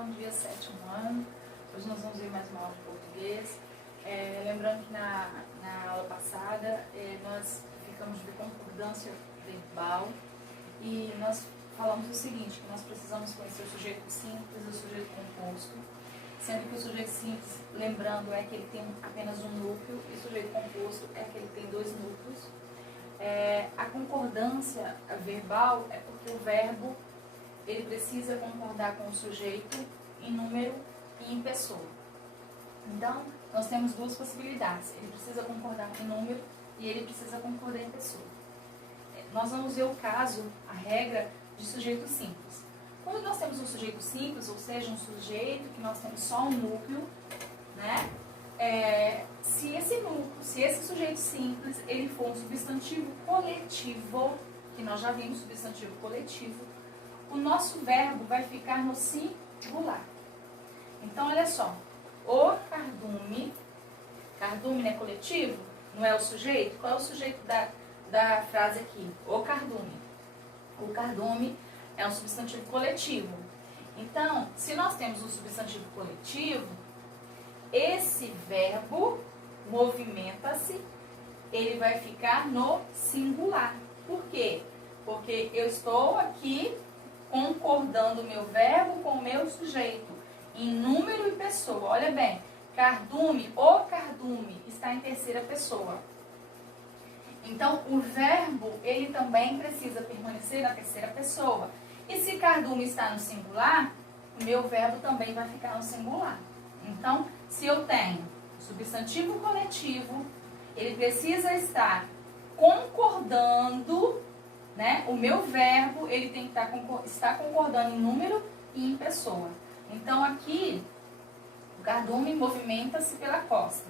bom dia, sétimo ano. Hoje nós vamos ver mais uma aula de português. Lembrando que na aula passada nós ficamos de concordância verbal e nós falamos o seguinte, que nós precisamos conhecer o sujeito simples e o sujeito composto, sendo que o sujeito simples, lembrando, é que ele tem apenas um núcleo e o sujeito composto é que ele tem dois núcleos. A concordância verbal é porque o verbo ele precisa concordar com o sujeito em número e em pessoa. Então, nós temos duas possibilidades. Ele precisa concordar em número e ele precisa concordar em pessoa. Nós vamos ver o caso, a regra de sujeito simples. Quando nós temos um sujeito simples, ou seja, um sujeito que nós temos só um núcleo, né? Se esse sujeito simples, ele for um substantivo coletivo, que nós já vimos substantivo coletivo, o nosso verbo vai ficar no singular. Então, olha só, o cardume, cardume não é coletivo? Não é o sujeito? Qual é o sujeito da frase aqui? O cardume. O cardume é um substantivo coletivo. Então, se nós temos um substantivo coletivo, esse verbo movimenta-se, ele vai ficar no singular. Por quê? Porque eu estou aqui concordando o meu verbo com o meu sujeito, em número e pessoa. Olha bem, cardume, o cardume está em terceira pessoa. Então, o verbo, ele também precisa permanecer na terceira pessoa. E se cardume está no singular, o meu verbo também vai ficar no singular. Então, se eu tenho substantivo coletivo, ele precisa estar concordando, né? O meu verbo, ele tem que estar concordando em número e em pessoa. Então, aqui, o cardume movimenta-se pela costa.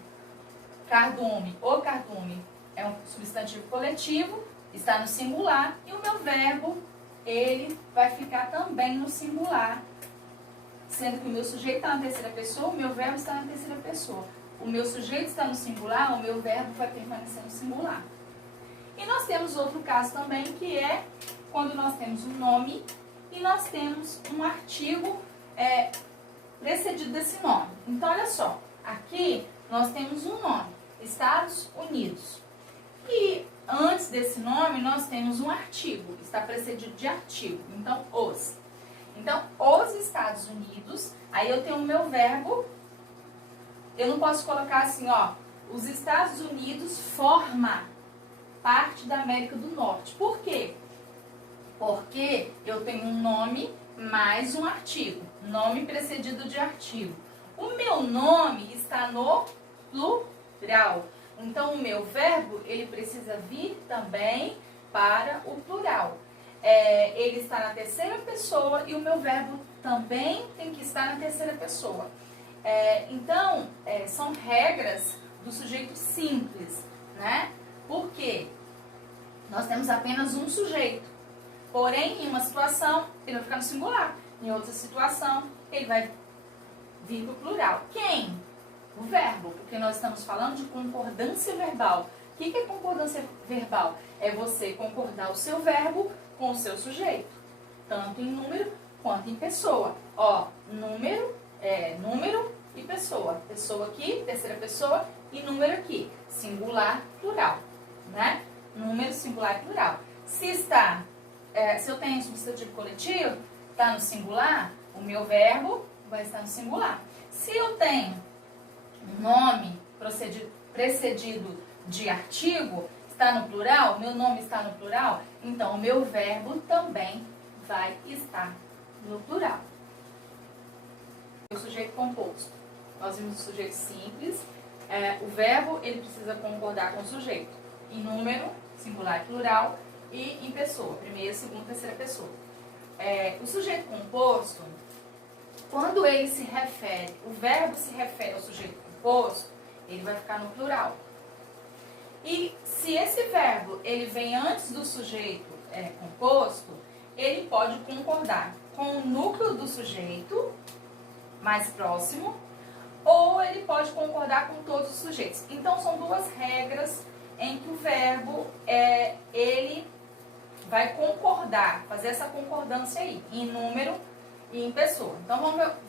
Cardume, o cardume, é um substantivo coletivo, está no singular, e o meu verbo, ele vai ficar também no singular, sendo que o meu sujeito está na terceira pessoa, o meu verbo está na terceira pessoa. O meu sujeito está no singular, o meu verbo vai permanecer no singular. E nós temos outro caso também, que é quando nós temos um nome e nós temos um artigo precedido desse nome. Então, olha só, aqui nós temos um nome, Estados Unidos. E antes desse nome nós temos um artigo, está precedido de artigo, então os. Então, os Estados Unidos, aí eu tenho o meu verbo, eu não posso colocar assim, ó, os Estados Unidos forma parte da América do Norte. Por quê? Porque eu tenho um nome mais um artigo, nome precedido de artigo. O meu nome está no plural. Então, o meu verbo, ele precisa vir também para o plural. Ele está na terceira pessoa e o meu verbo também tem que estar na terceira pessoa. Então, são regras do sujeito simples, né? Por quê? Nós temos apenas um sujeito. Porém, em uma situação, ele vai ficar no singular. Em outra situação, ele vai vir para o plural. Quem? O verbo, porque nós estamos falando de concordância verbal. O que é concordância verbal? É você concordar o seu verbo com o seu sujeito, tanto em número quanto em pessoa. Ó, número e pessoa. Pessoa aqui, terceira pessoa, e número aqui, singular, plural, né? Número, singular e plural. Se eu tenho substantivo coletivo, está no singular, o meu verbo vai estar no singular. Se eu tenho nome precedido de artigo, está no plural, meu nome está no plural, então o meu verbo também vai estar no plural. O sujeito composto. Nós vimos o sujeito simples. O verbo, ele precisa concordar com o sujeito em número, singular e plural, e em pessoa, primeira, segunda, terceira pessoa. O sujeito composto, quando ele se refere, o verbo se refere ao sujeito composto, ele vai ficar no plural. E se esse verbo ele vem antes do sujeito composto, ele pode concordar com o núcleo do sujeito mais próximo, ou ele pode concordar com todos os sujeitos. Então, são duas regras em que o verbo ele vai concordar, fazer essa concordância aí, em número e em pessoa. Então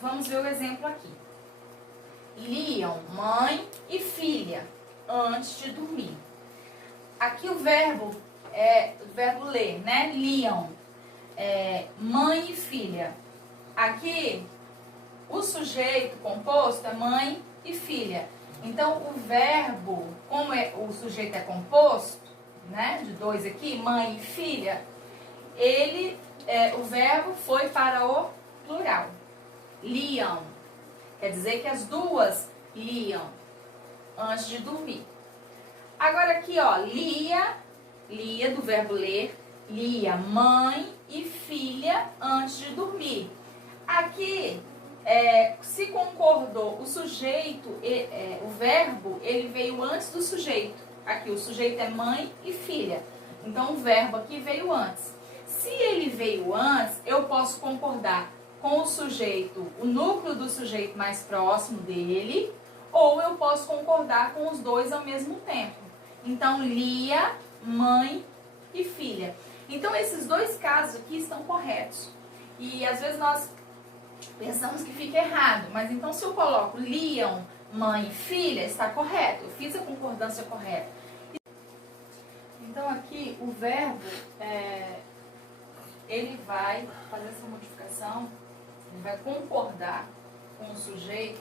vamos ver o exemplo aqui. Liam, mãe e filha, antes de dormir. Aqui o verbo é o verbo ler, né? Liam, mãe e filha. Aqui o sujeito composto é mãe e filha. Então o verbo, como o sujeito é composto, né? De dois aqui, mãe e filha, o verbo foi para o plural. Liam. Quer dizer que as duas liam antes de dormir. Agora aqui, ó, lia do verbo ler, lia mãe e filha antes de dormir. Aqui, se concordou o sujeito, o verbo, ele veio antes do sujeito. Aqui o sujeito é mãe e filha. Então o verbo aqui veio antes. Se ele veio antes, eu posso concordar com o sujeito, o núcleo do sujeito mais próximo dele, ou eu posso concordar com os dois ao mesmo tempo. Então, lia, mãe e filha. Então, esses dois casos aqui estão corretos. E às vezes nós pensamos que fica errado, mas então se eu coloco liam, mãe e filha, está correto. Eu fiz a concordância correta. Então, aqui o verbo, ele vai fazer essa modificação. Ele vai concordar com o sujeito,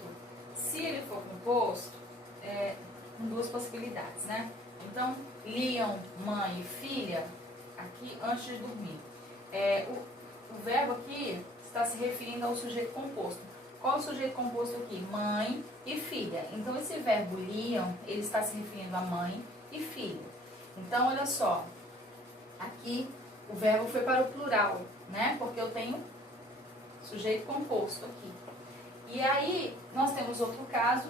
se ele for composto, com duas possibilidades, né? Então, liam, mãe e filha, aqui antes de dormir. O verbo aqui está se referindo ao sujeito composto. Qual é o sujeito composto aqui? Mãe e filha. Então, esse verbo liam, ele está se referindo a mãe e filha. Então, olha só, aqui o verbo foi para o plural, né? Porque eu tenho sujeito composto aqui. E aí, nós temos outro caso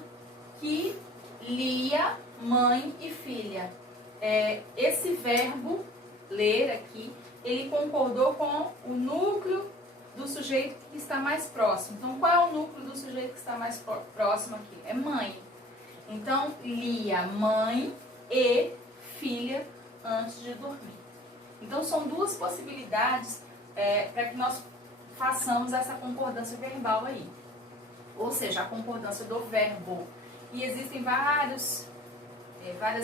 que lia, mãe e filha. Esse verbo, ler aqui, ele concordou com o núcleo do sujeito que está mais próximo. Então, qual é o núcleo do sujeito que está mais próximo aqui? É mãe. Então, lia, mãe e filha antes de dormir. Então, são duas possibilidades para que nós façamos essa concordância verbal aí. Ou seja, a concordância do verbo. E existem várias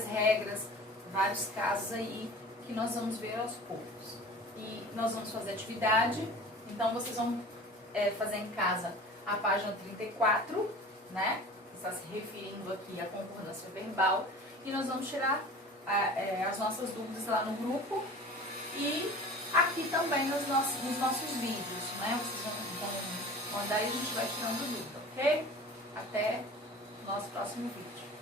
regras, vários casos aí que nós vamos ver aos poucos. E nós vamos fazer atividade. Então, vocês vão fazer em casa a página 34, né? Que está se referindo aqui à concordância verbal. E nós vamos tirar as nossas dúvidas lá no grupo. E aqui também nos nossos vídeos, né? Vocês vão mandar e a gente vai tirando dúvida, ok? Até o nosso próximo vídeo.